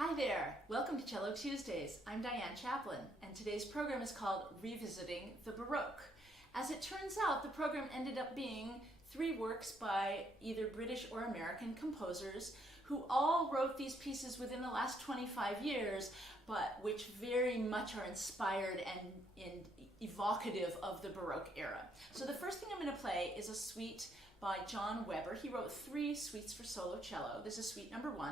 Hi there, welcome to Cello Tuesdays. I'm Diane Chaplin, and today's program is called Revisiting the Baroque. As it turns out, the program ended up being 3 works by either British or American composers who all wrote these pieces within the last 25 years, but which very much are inspired and evocative of the Baroque era. So the first thing I'm going to play is a suite by John Weber. He wrote 3 suites for solo cello. This is suite number 1.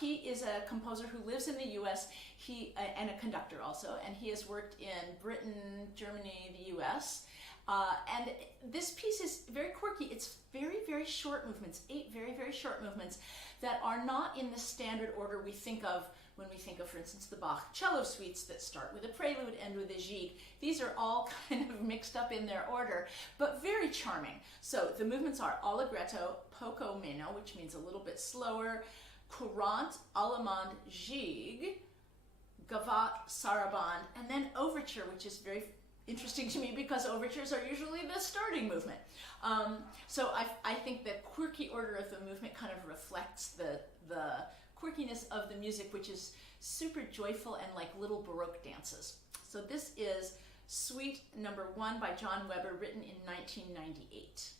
He is a composer who lives in the US and a conductor also, and he has worked in Britain, Germany, the US. And this piece is very quirky. It's very, very short movements, 8 very, very short movements that are not in the standard order we think of when we think of, for instance, the Bach cello suites that start with a prelude, end with a gigue. These are all kind of mixed up in their order, but very charming. So the movements are allegretto, poco meno, which means a little bit slower, courant, allemande, gigue, gavotte, sarabande, and then overture, which is very interesting to me because overtures are usually the starting movement. So I think the quirky order of the movement kind of reflects the quirkiness of the music, which is super joyful and like little Baroque dances. So this is suite number 1 by John Weber, written in 1998.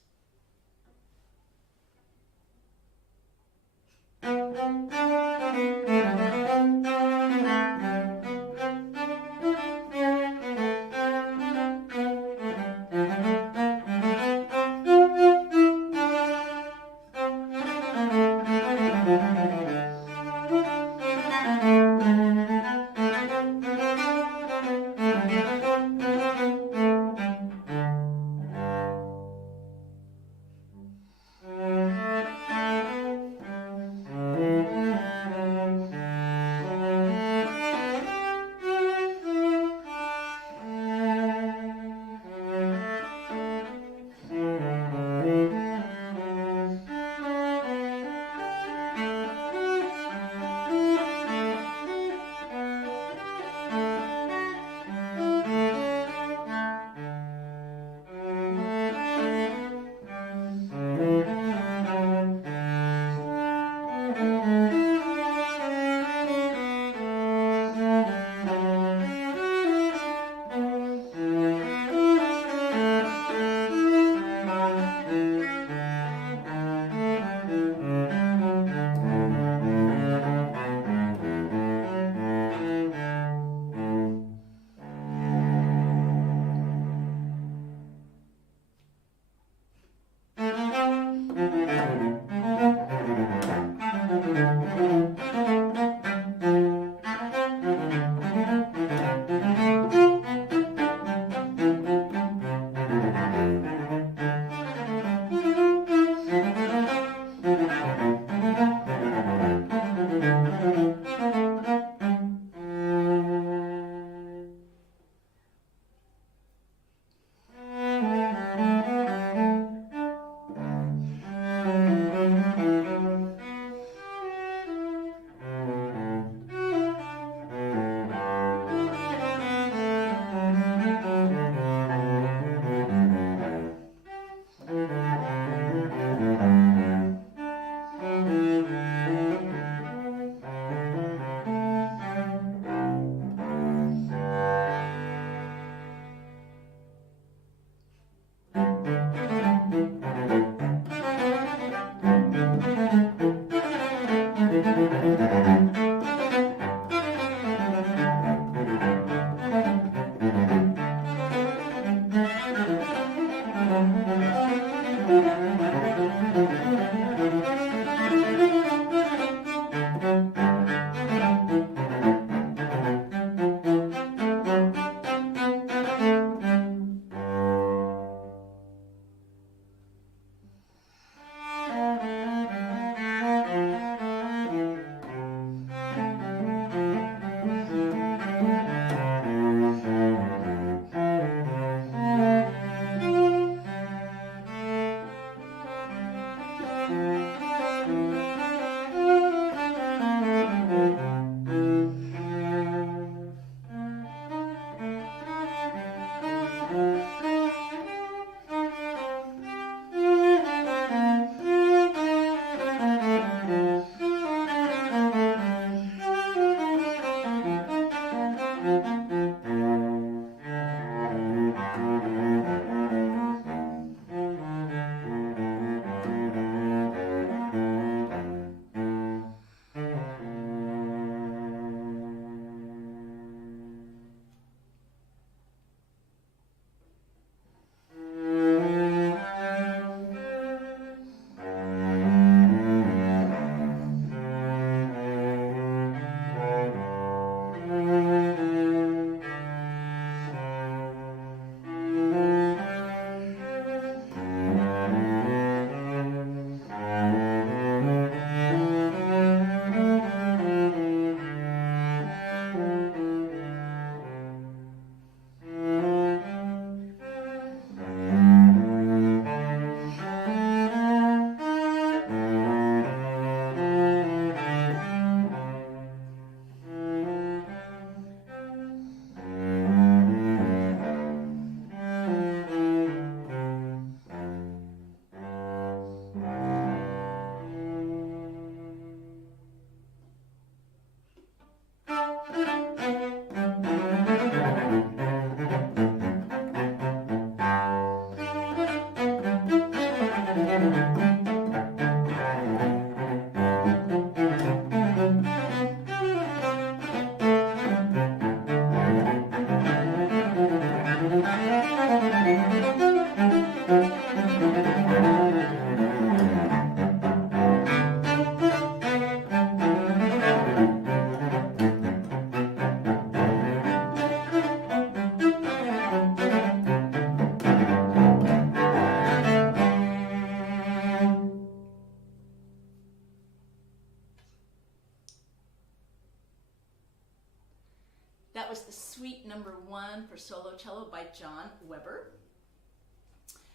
number 1 for solo cello by John Weber.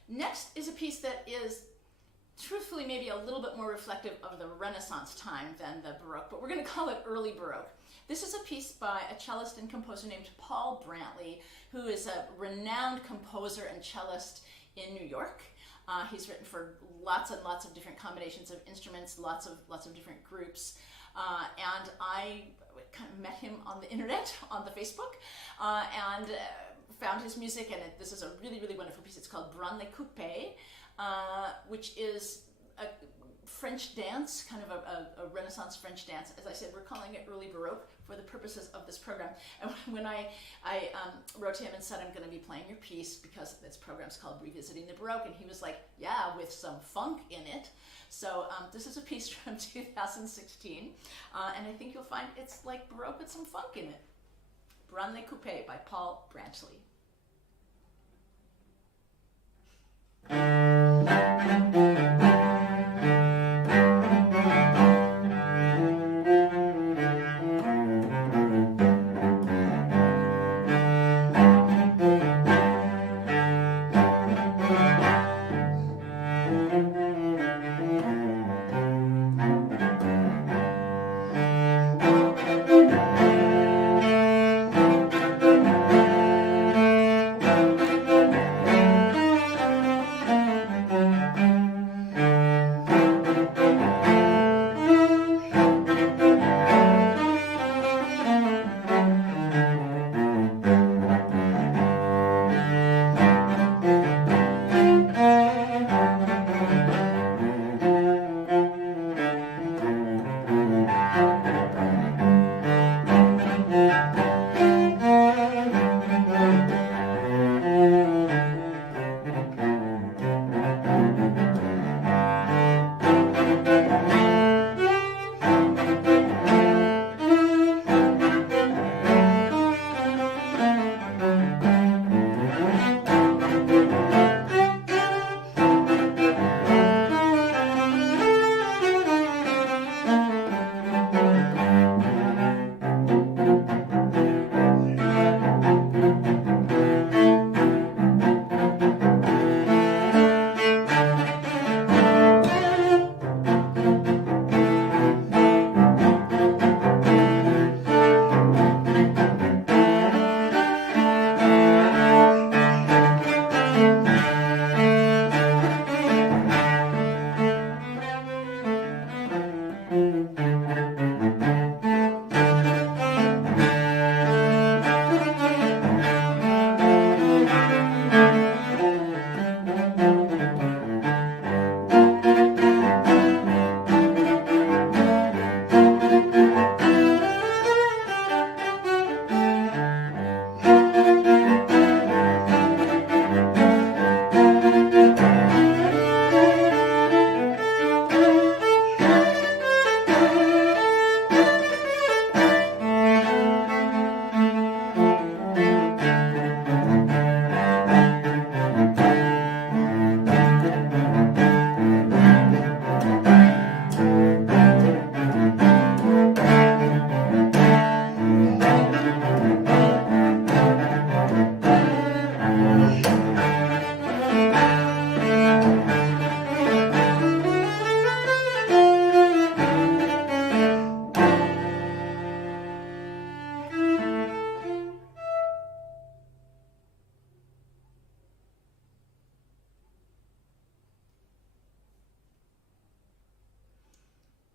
Next is a piece that is truthfully maybe a little bit more reflective of the Renaissance time than the Baroque, but we're going to call it early Baroque. This is a piece by a cellist and composer named Paul Brantley, who is a renowned composer and cellist in New York. He's written for lots and lots of different combinations of instruments, lots of different groups, and I kind of met him on the internet, on the Facebook, and found his music, and this is a really, really wonderful piece. It's called Branle Coupé, which is a French dance, kind of a Renaissance French dance. As I said, we're calling it early Baroque for the purposes of this program. And when I wrote to him and said, I'm going to be playing your piece because this program's called Revisiting the Baroque, and he was like, yeah, with some funk in it. So this is a piece from 2016, and I think you'll find it's like Baroque with some funk in it. Branle Coupé by Paul Brantley.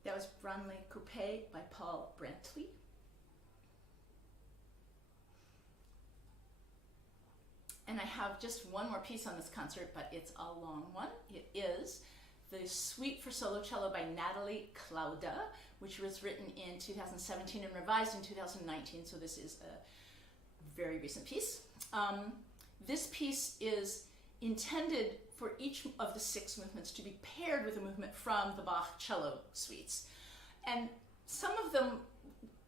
That was Branle Coupé by Paul Brantley. And I have just one more piece on this concert, but it's a long one. It is the Suite for Solo Cello by Natalie, Klouda, which was written in 2017 and revised in 2019, so this is a very recent piece. This piece is intended for each of the 6 movements to be paired with a movement from the Bach cello suites. And some of them,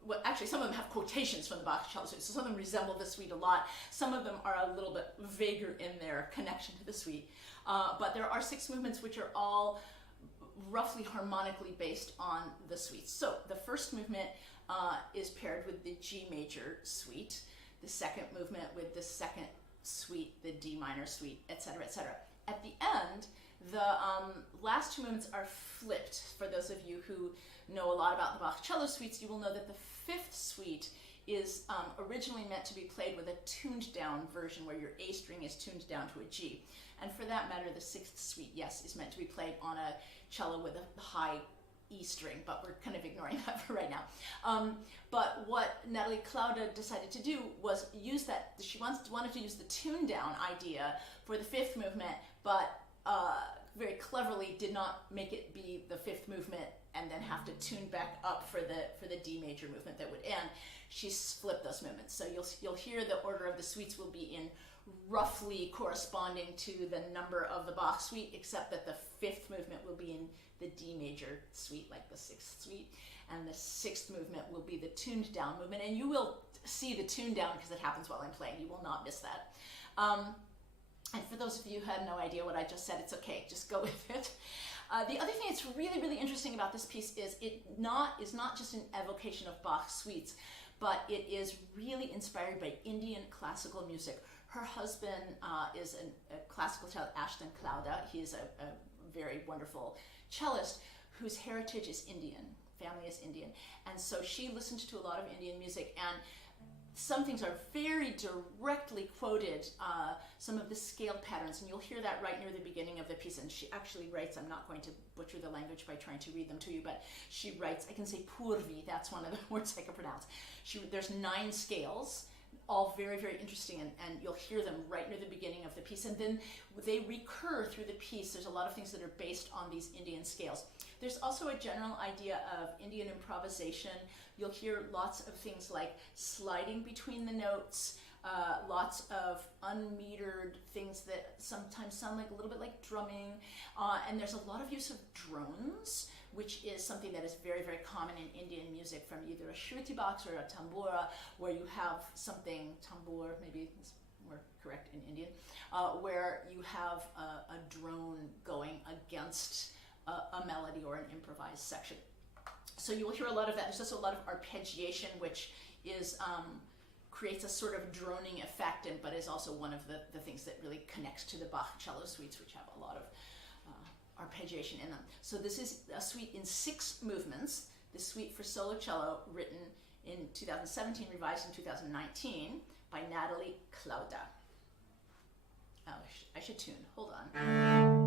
well, actually some of them have quotations from the Bach cello suite, so some of them resemble the suite a lot. Some of them are a little bit vaguer in their connection to the suite. But there are 6 movements which are all roughly harmonically based on the suites. So the first movement is paired with the G major suite. the second movement with the second suite, the D minor suite, etc., etc. At the end, the last two movements are flipped. For those of you who know a lot about the Bach cello suites, you will know that the fifth suite is originally meant to be played with a tuned down version where your A string is tuned down to a G. And for that matter, the sixth suite, yes, is meant to be played on a cello with a high E string, but we're kind of ignoring that for right now. But what Natalie Klouda decided to do was use that. She wanted to use the tune down idea for the fifth movement, but very cleverly did not make it be the fifth movement and then have to tune back up for the D major movement that would end. She's flipped those movements. So you'll hear the order of the suites will be in roughly corresponding to the number of the Bach suite, except that the fifth movement will be in the D major suite, like the sixth suite, and the sixth movement will be the tuned down movement. And you will see the tune down because it happens while I'm playing. You will not miss that. And for those of you who had no idea what I just said, it's okay, just go with it. The other thing that's really, really interesting about this piece is it is not just an evocation of Bach suites, but it is really inspired by Indian classical music. Her husband is a classical cellist, Ashton Klouda. He is a very wonderful cellist whose heritage is Indian, family is Indian. And so she listened to a lot of Indian music, and some things are very directly quoted, some of the scale patterns, and you'll hear that right near the beginning of the piece. And she actually writes, I'm not going to butcher the language by trying to read them to you, but she writes, I can say purvi, that's one of the words I can pronounce. There's 9 scales, all very, very interesting, and you'll hear them right near the beginning of the piece, and then they recur through the piece. There's a lot of things that are based on these Indian scales. There's also a general idea of Indian improvisation. You'll hear lots of things like sliding between the notes, lots of unmetered things that sometimes sound like a little bit like drumming, and there's a lot of use of drones, which is something that is very, very common in Indian music, from either a shruti box or a tambura, where you have something, tambur, maybe it's more correct in Indian, where you have a drone going against a melody or an improvised section. So you will hear a lot of that. There's also a lot of arpeggiation, which is creates a sort of droning effect, but is also one of the things that really connects to the Bach cello suites, which have a lot of arpeggiation in them. So this is a suite in 6 movements. The suite for solo cello, written in 2017, revised in 2019 by Natalie Klouda. Oh, I should tune. Hold on.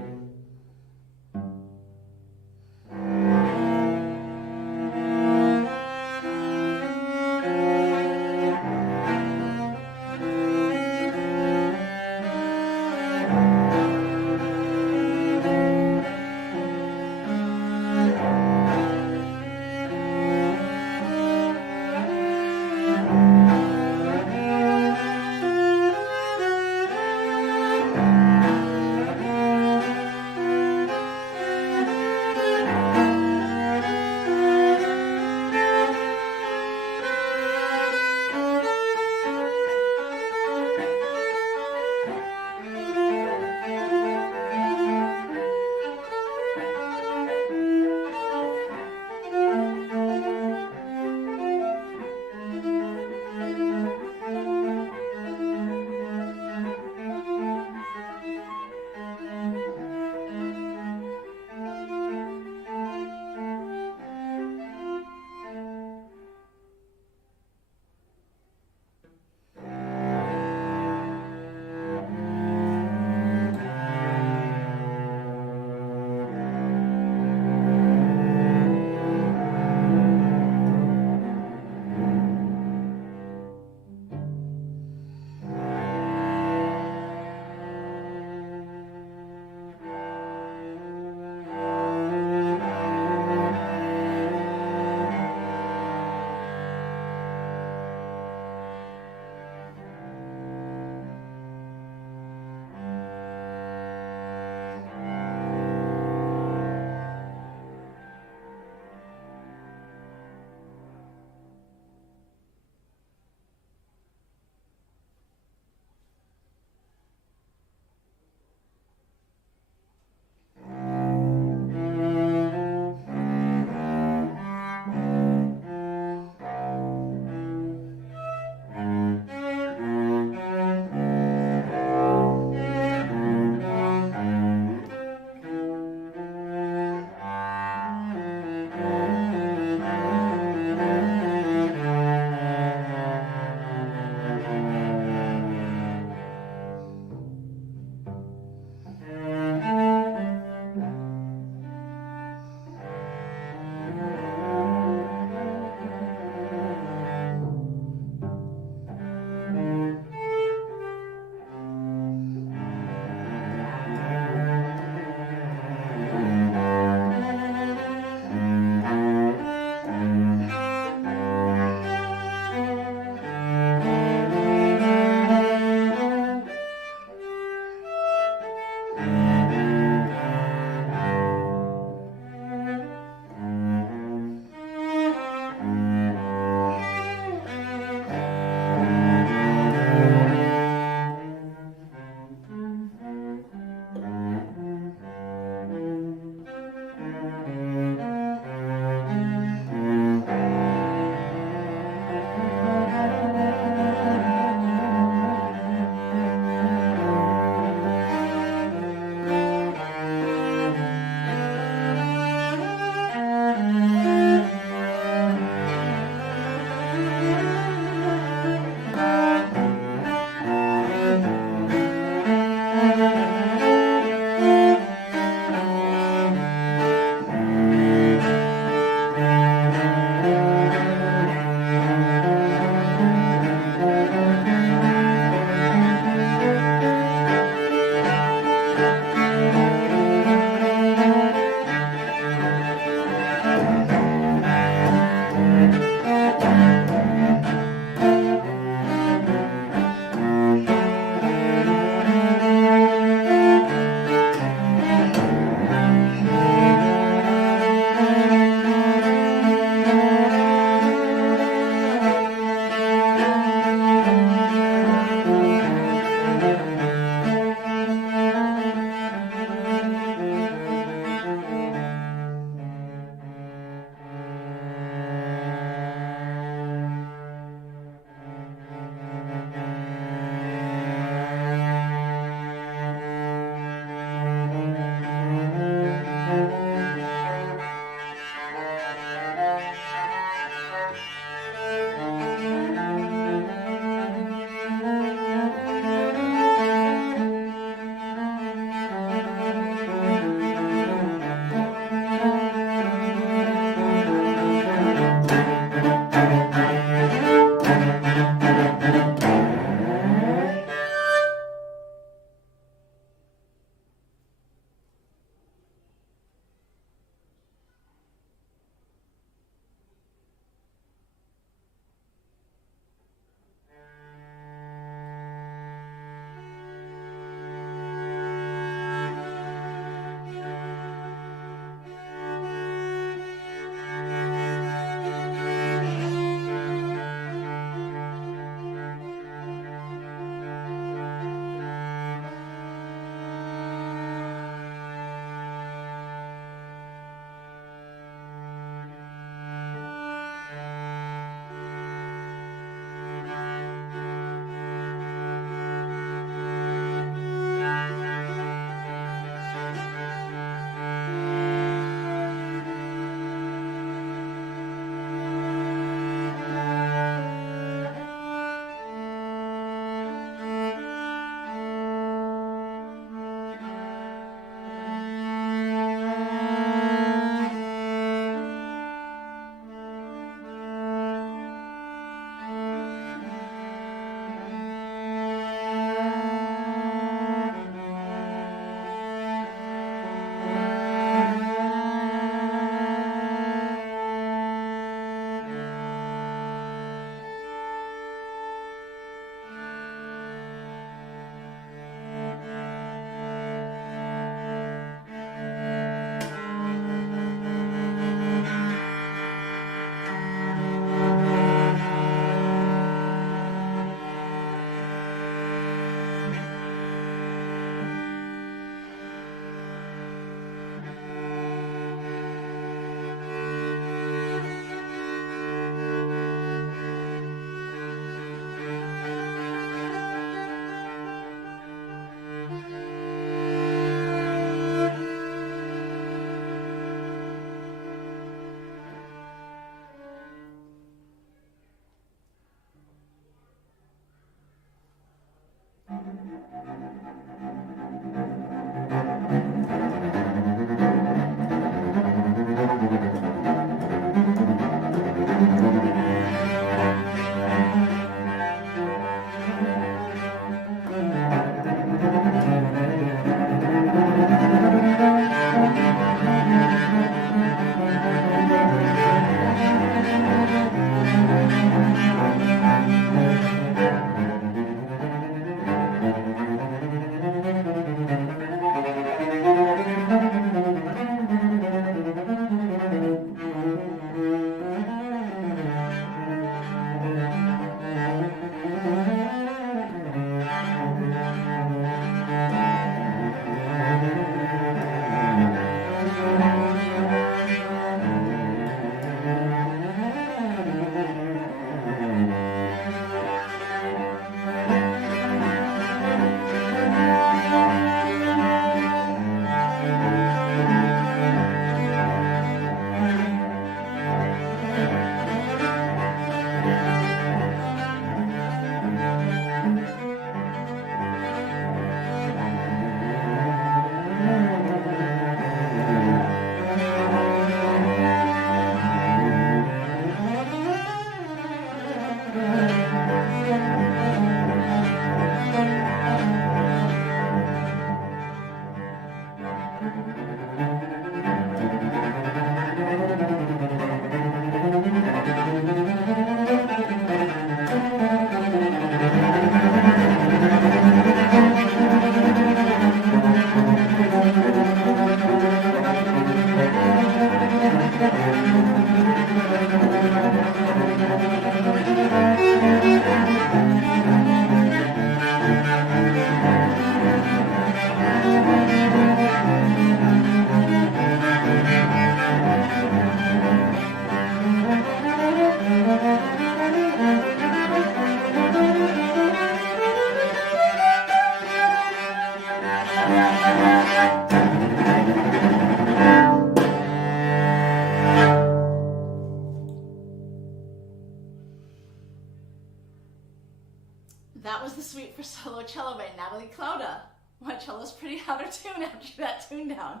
for Solo Cello by Natalie Klouda. My cello's pretty out of tune after that tune down.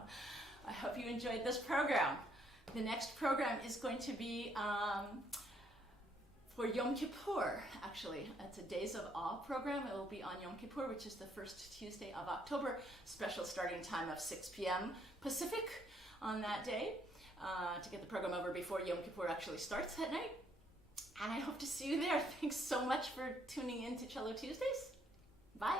I hope you enjoyed this program. The next program is going to be for Yom Kippur, actually. It's a Days of Awe program. It will be on Yom Kippur, which is the first Tuesday of October. Special starting time of 6 p.m. Pacific on that day to get the program over before Yom Kippur actually starts at night. And I hope to see you there. Thanks so much for tuning in to Cello Tuesdays. Bye.